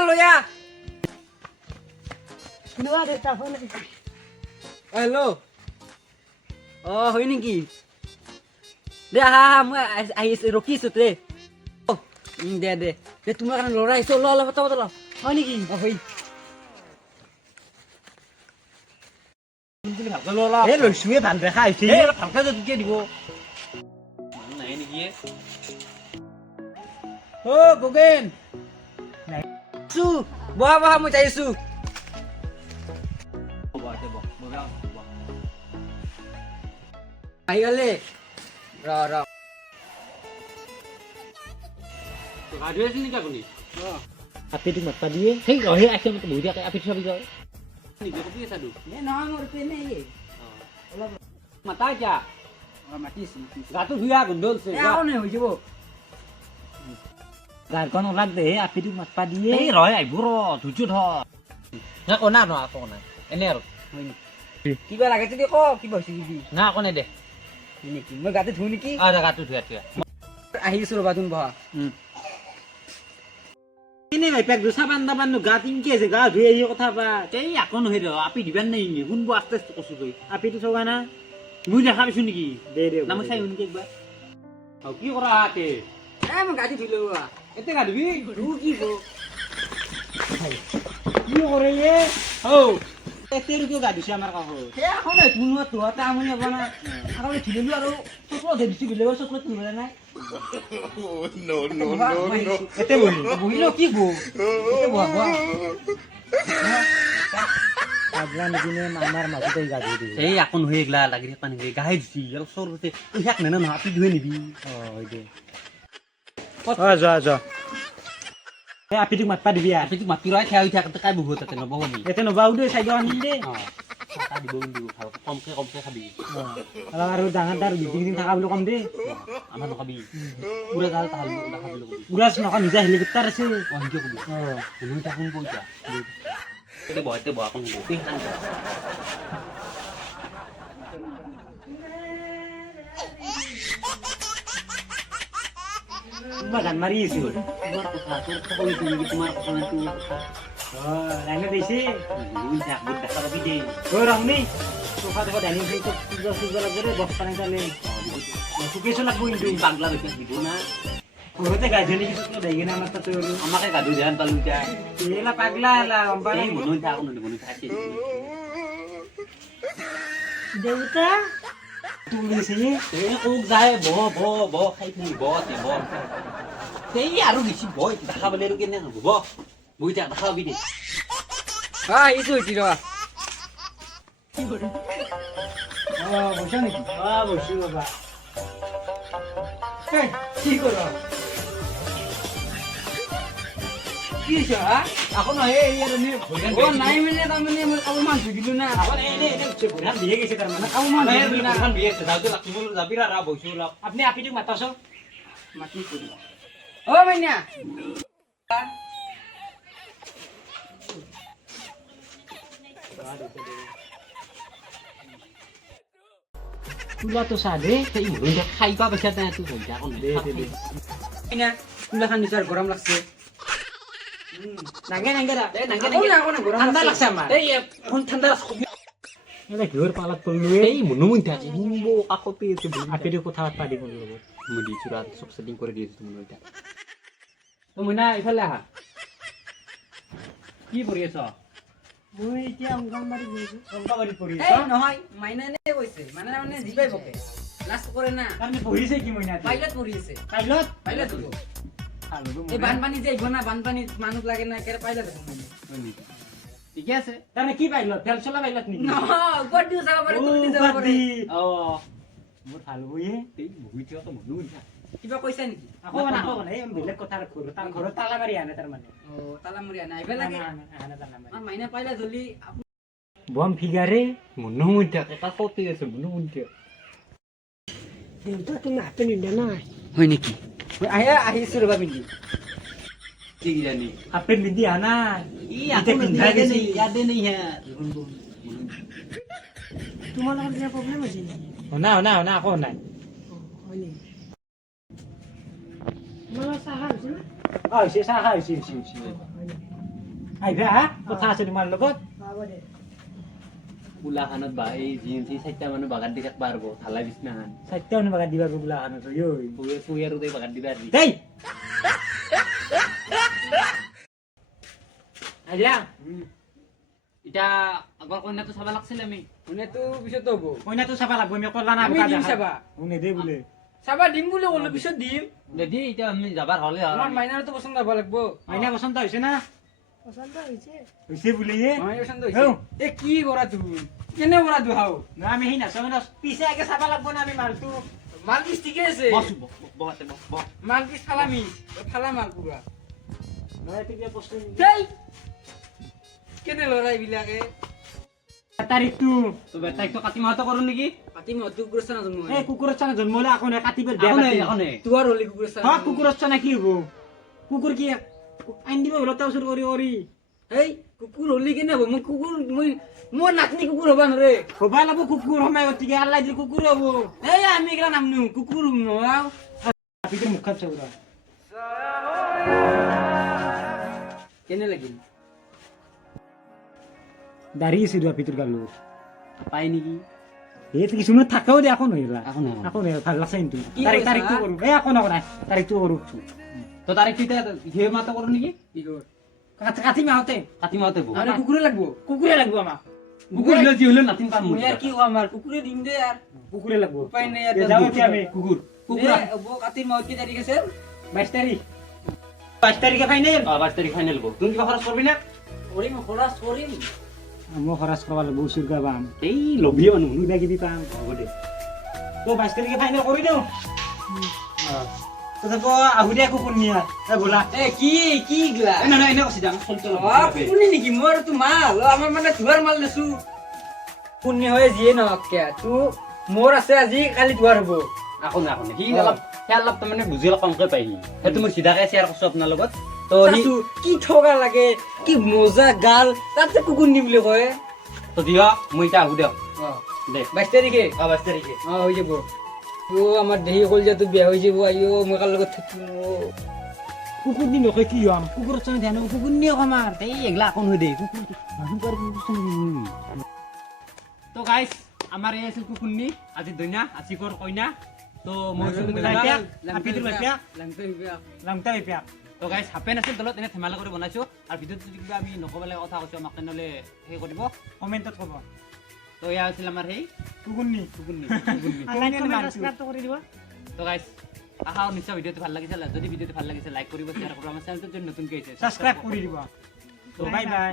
লয়া লোৱা দেউতা ফোন হেল্ল' হয় নেকি দে হা মই আহিছো ৰখিছো দে দে দে দে তোমাৰ কাৰণে ল'ৰা আহিছো ল কথা বতৰা হয় নেকি হয় এই লৈছোৱে ভাল দেখা হৈছে ভালকে যদি দিব নাই নেকি অ গগেন বহা বহা মই যাইছো আহি গলে ৰ গাড়ী আছে নেকি আপুনি আপীটোক মাতবা দিয়ে সেই ৰহে আছে মতে বহি থাকে আপীটো চাবি যাওঁ নহয় মোৰ পেনে অলপ মাতা এতিয়া মাতিছো গাটো ধুয়া গোন্ধলছে হৈ যাব গাৰখন ওলাক দে আপীটোক মাতবা দিয়ে এই ৰহে আহিব ৰ ধৈৰ্য ধৰ না কনা ন আকৌ নাই এনে আৰু কিবা লাগে যদি ক কিবা হৈছে যদি না আকৌ নাই দে নেকি মই গাতে ধুও নেকি গাটো ধুয়া ধুয়া আহিছো ৰবা তুমি বহা এনে ভাইপাক দুচা বান্ধা বান্ধো গা তিনকে আছে গা ধুই আহি কথা পাত এই আকৌ নহয় ৰ আপি দিবান নাই নি শুনব আস্তে আস্তে কৈছো তই আপীটো চগা না মই দেখা পাইছো নেকি দে দে না মই চাই শুনি একবাৰ কি কৰা হাতে মই গাড়ী ধুলো এতে গা ধুবি কি কি কৰে এ ও এতেৰ কিয় গা ধুইছে আমাৰ কাষত এখন ধুনোৱা তোহতে আমনি হ'ব না আকৌ ধুলো আৰু চকলত দিছো বেলেগৰ চকলত ধুবলে নাই এতে বহি বহিল কি পাগলা নিকিনে আমাৰ মাজতে গা ধুই দিব এই আকৌ নহয় এগলা লাগি পানী গাহে ধুচি অলপ চৰতে শেষ নাই না আপি ধুই নিবি হয় দে যোৱা যোৱা এই আপীটোক মাতবা দিবি আপি তোক মাতি ৰাই খাই উঠা কাই বহু তাতে নবহ নি ইয়াতে নবাও দে চাইড আনিম দে দিব দিব ভালকে কমকে খাবি আৰু ডাঙৰ ডাঙৰ বিল্ডিং দিন থাকা বুলি কম দে আমাৰ নকবি পুৰা গাল তাহাল দেখাবি লগবি উৰাজ নকা নিজা হেলিকপ্টাৰ আছে অহিকে কবি শুনি থাকুন পইচা এতে বহ আকৌ গান মাৰি আছো তোমাৰ কথা তোৰ কৈ তুমি তোমাৰ কথা নাই তোৰ কথা লাইনে দিছে দেখা পাবি দেই ৰাহুনি চোফা দেখো ডাইনিং টেবুল পূজা চূজা লাগে ৰে বস্তা নাই তালে শুকেছো লাগবো কিন্তু পাগলা বেচা দিব না ঘৰতে গাইজনী কিছু দেই কিনে আমাৰ তাতে আৰু আমাকে গাধু ধ্যান পালো যা এলা পাগলা এলা গম পাই এই মনই থাকো মনই থাকে দেউতা তুলিছে এই কোক যায় ব খাই থাকি তে ব এই আৰু বেছি বয় দেখা পালে আৰু কেনে হ'ব বহি থাক দেখা পাবি দে আহিছো এতিয়া ৰবা বসা নেকি বসু বাবা কি কৰ কি হৈছে আকৌ নহয় এই আৰু নি নাই মানে তাৰমানে মই কাপোৰ মান ধুই দিলো না আকৌ এনে ভৰিয়ান দিয়ে গৈছে তাৰমানে কাপোৰ মান ধুই দিলো না যাবি ৰা বহিছো অলপ আপুনি আপীটোক মাতাচোন মাতিছো অ মাইনা তোলাটো চাহ দে এই মনই খাই পা পইচা নাই তুই বহি থাক মাইনা কুলাখান নিচাৰ গৰম লাগছে নাগে নাগে ঠাণ্ডা লাগছে আমাৰ এই এখন ঠাণ্ডা এটা ঘৰ পালাত পৰিলো এই মনই থাকে শুনব কাকতে আছে আপীটোক কথা পাতবা দিব লগত মই দিছো ৰা চব সেটিং কৰি দিছো মনই থাকে মইনা ইফালে আহা কি কৰি আছ মই এতিয়া অংগনবাড়ী পঢ়ি নহয় মাইনা নে কৈছে মানে মানে জিপাই বকে লাষ্ট কৰে না তাৰমানে পঢ়িছে কি মইনা পাইলট পঢ়ি আছে পাইলট পাইলট এই বানপানী যে আহিব না বানপানীত মানুহ লাগে না কেৰে পাইলট আছে ঠিকে আছে তাৰমানে কি পাইলট ফেল চলা পাইলট নেকি নহয় ওপৰ দিও যাব পাৰে তল দিও যাব পাৰে অ মোৰ ভাল বহিয়ে এই বহি থকা মনই থাকে কিবা কৈছা নেকি আকৌ এই বেলেগ কথা তাৰ ঘৰত তালা মাৰি আনে তাৰমানে অ তালামুৰি আনা আহিব লাগে আমাৰ মাইনা পাইলা জলদি বম ফিগাৰে মনই থাকে কাকতে আছে মনই থাকে দেউতা তুমি হাতে নিলে নাই হয় নেকি আহিছো ৰবা পিন্ধি কি জানি হাতে নিদি আনা ই আকৌ পিন্ধাই গৈছে ইয়াতে নাই হে তোমাৰ লগত কিবা প্ৰব্লেম হৈছে নেকি শুনা আকৌ নাই হয় নেকি তোমাৰ চাহ হৈছে না হৈছে চাহ খাই হৈছে আহিবা হা কথা আছে তোমাৰ লগত ওলাখানত বা এই জিএমচি 4টা মানুহ বাগান দি থাকবা পারবো ঢালাই বিছনাখান চাৰিটা মানুহ বাগান দিবা বোলা খানত পুই আৰু দেই বাগান দিবা আৰু দেই আহিলা এটা আগৰ কন্যাটো চাবা লাগছিল আমি শুনেতো পিছত হ'ব কইনাটো চাবা লাগব আমি কলা না আমি দিম চাবা শুনে দে বোলে চাবা দিম বুলি ক'লো পিছত দিম দেদি এতিয়া আমি যাবাৰ হলে আমাৰ মাইনাৰতো পছন্দ হ'ব লাগব মাইনা পছন্দ হৈছে না হৈছে বোলে মাইনা পছন্দ হৈছে এ কি কৰা তুমি কেনে কৰা তুমি হাও না আমি সেই নাচাওঁ না পিছে আগে চাবা লাগব না আমি মালটো মাল পিছ ঠিকে আছে বস বহাতে বহ মাল পিছ ফালামি ফালা মাল পুৰা নহয় তেতিয়া বস্তু দেই কেনে লৰাই বিলাকে তাৰিখটো তো বেটাইক তো কাটি মাহতো কৰো নেকি পাতি মতো কুকুৰস্থান জন্ম এই কুকুৰৰ চানা জন্ম হ'লে আকৌ নাই কাটিব এখন তোৰ হলি কুকুৰস্থান হা কুকুৰৰ চানা কি হ'ব কুকুৰ কি আইন দিব ওলটা ওচৰ কৰি কৰি এই কুকুৰ হলি কেনে হ'ব মই কুকুৰ মোৰ নাতনি কুকুৰ হ'ব নৰে হবা লাগব কুকুৰ সময় গতিকে আল্লাই দিলে কুকুৰ হ'ব এই আমি এগলা নামনো কুকুৰ নহয় পিতৰ মুখত চাউৰা কেনে লাগিল দাড়ি আছে ৰোৱা পিতৰ গালো পাই নেকি এই কিছুমান থাকেও দে আকৌ নহলা এখন আকৌ নহয় ভাল লাগছে কিন্তু কি তাৰিখ কৈছা? তাৰিখটো কৰো এই আকৌ নাই তাৰিখটো কৰো তো তাৰিখ কিটা হিয়ে মাতো কৰো নেকি কি কৰ কাটি মাহতে কাটি মাহতে বহ মানে কুকুৰে লাগব কুকুৰে লাগব আমাক কুকুৰ হলে যি হলে নাতিন পাম মই আৰ কি হওয়া আমাৰ কুকুৰে দিন দে আৰ কুকুৰে লাগব উপায় নাই আৰ যাও এতিয়া আমি কুকুৰ কুকুৰা বো কাতিৰ মাউত কি তাৰিখ আছে 22 তাৰিখ 22 তাৰিখে ফাইনেল 22 তাৰিখ ফাইনেল বহ তুমি কিবা খৰচ কৰবি না কৰিম খৰাস কৰিম মই খৰচ কৰিব লাগিব উচুৰকা পাম এই লভি মানুহ কিবা কিবি পাম হ'ব দে তো 22 তাৰিখে ফাইনেল কৰি দিওঁ তথাপি আহু দিয়া কুকুৰ নিয়া এই বোলা এ কি গলা এই না এনে কছি যাম চল কুকুনি নেকি মোর তো মাল আমার মানে ধুয়ার মাল নেছু পুণ্য হয়ে যিয়ে নহক কে তু মোর আছে আজি কালি ধুয়ার হবো এখন সি অলপ তাৰমানে বুজি অলপ কমকৈ পাই সি সেইটো মই চিধাকে শ্বেয়াৰ কৰিছো আপোনাৰ লগত তো সি চাচু কি ঠগা লাগে কি মজা গাল তাতে কুকুর নি বুলি কয় তো দিয়ক মই এতিয়া আহো দিয়ক দে 22 তারিখে 22 তাৰিখে হৈ যাব ও আমার দেহি কল যে তুই বিয়া হৈ যাব আইও মই কাল লগত থাকিম কুকুৰ নি নকয় কি হম কুকুৰৰ চাই ধ্যান কুকুৰ নিয়ে কমাৰ এই এগলা এখন হৈ দে কুকুৰ তো গাইস আমাৰ এই আছিল কুকুৰনি আজি দৈনা আজিকৰ কইনা তো মই লাংটা বিয়া তো গাইস হাপেন আছিল তলত এনে ধেমালি কৰি বনাইছো আৰু ভিডিঅ'টো যদি কিবা আমি নকব লগা কথা কৈছো আমাক তেনেহ'লে সেই কৰিব কমেণ্টত ক'ব তো এয়া আছিল আমাৰ সেই কুকুৰনি কুকুৰনি সাবস্ক্ৰাইবটো কৰি দিব তো গাইস আহা নিশ্চয় ভিডিঅ'টো ভাল লাগিছে যদি ভিডিঅ'টো ভাল লাগিছে লাইক কৰিব শ্বেয়াৰ কৰিব আমাৰ চেনেলটো যদি নতুনকৈ আহিছে সাবস্ক্ৰাইব কৰি দিব তো বাই বাই